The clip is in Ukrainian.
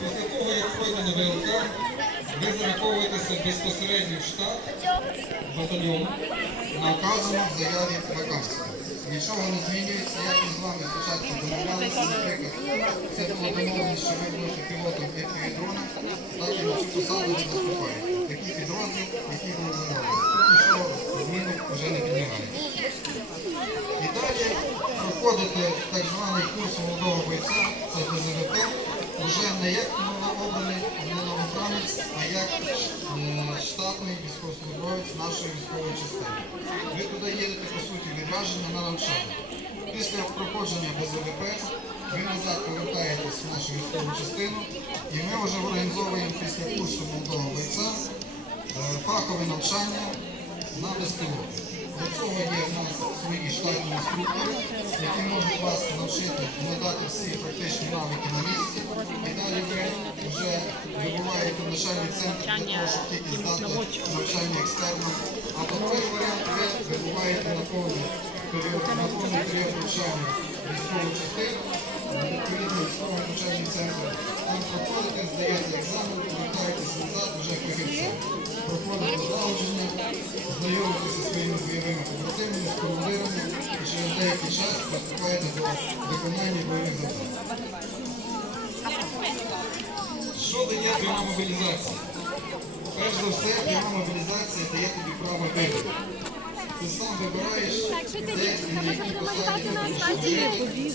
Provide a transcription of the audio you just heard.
Після того, як пройдено ВЛК, ви зараховуєтеся безпосередньо в штат батальйону на вказану в заяві вакансію. Нічого не змінюється, як ми з вами спочатку домовлялися, наприклад, це було домовлено, що ви будете пілотом FPV-дрона, так і на цю посаду ви заступаєте. Такий підрозділ, який був замовлений. Нічого зміни вже не підлягає. І далі проходите так званий курс молодого бойця, це ДЗВП, вже не як новообраний новобранець, а як е, штатний військовослужбовець нашої військової частини. Ви туди їдете, по суті, відраження на навчання. Після проходження ДЗВП ви назад повертаєтесь в нашу військову частину і ми вже організовуємо після курсу молодого бойця е, фахове навчання на безпілоті. Для цього є в нас свої штатні інструктори, які можуть вас навчити надати всі практичні вибуваєте в навчальний центр для тільки навчання екстерно. А другий варіант ви вибуваєте на повний період, на повний період навчання військову частину, відповідно військовий навчальний центр. Там проходите, здаєте екзамен, повертаєтесь назад вже фахівцем. Проходите злагодження, знайомитися зі своїми бойовими побратимами, з командирами і через деякий час приступаєте до виконання бойових завдань. Пряма мобілізація? Перш за все, пряма мобілізація дає тобі право вибору. Ти сам вибираєш, де і на якій посаді тобі